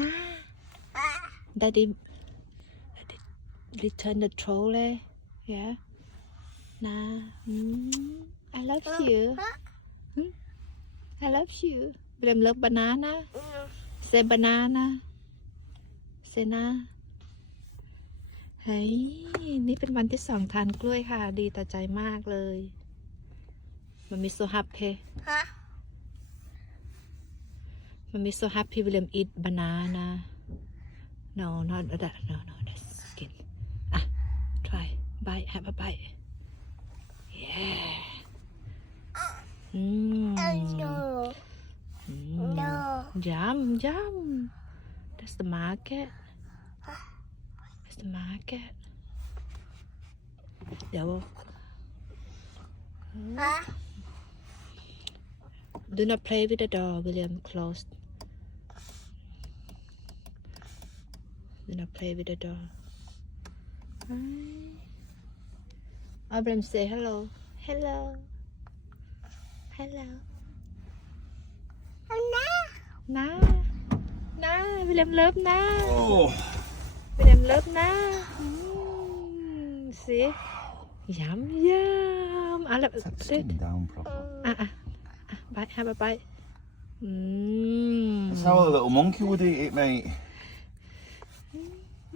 นะได้ดิ return the troll เลย yeah นะ I love you I love you เริ่มเลิฟบานานาเซบานานาเซนาเฮ้ยนี่เป็นวันที่สองทานกล้วยค่ะ ดีต่ใจมากเลย มันมีโซฮับเพฮ Mommy's so happy William eat banana. No, not that. No, no, that's skin. Ah, try. Bite. Have a bite. Yeah. Mm. Oh, no. Mm. No. Yum, yum. That's the market. That's the market. Double. Mm. Ah. Do not play with the door, William. Closed. Then I play with the doll. Right. Abram say hello. Hello. Hello. Oh, hello. Na. Na. William love na. Oh. William love na. Mm. See? Yum yum. I love it. Sit down properly. Uh, uh, uh, bite. Have a bite. Mm. That's how a little monkey would eat it, mate.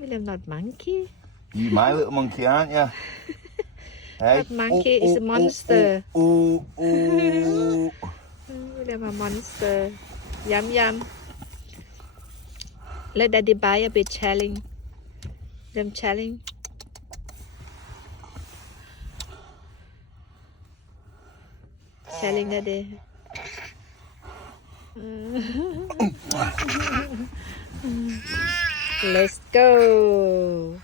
William, not monkey. You my little monkey, aren't you? hey. That monkey oh, is oh, a monster. Oh, oh, oh, oh. William, a monster. Yum, yum. Let daddy buy a bit challenge. Them chilling. Chilling daddy. Mm. let's go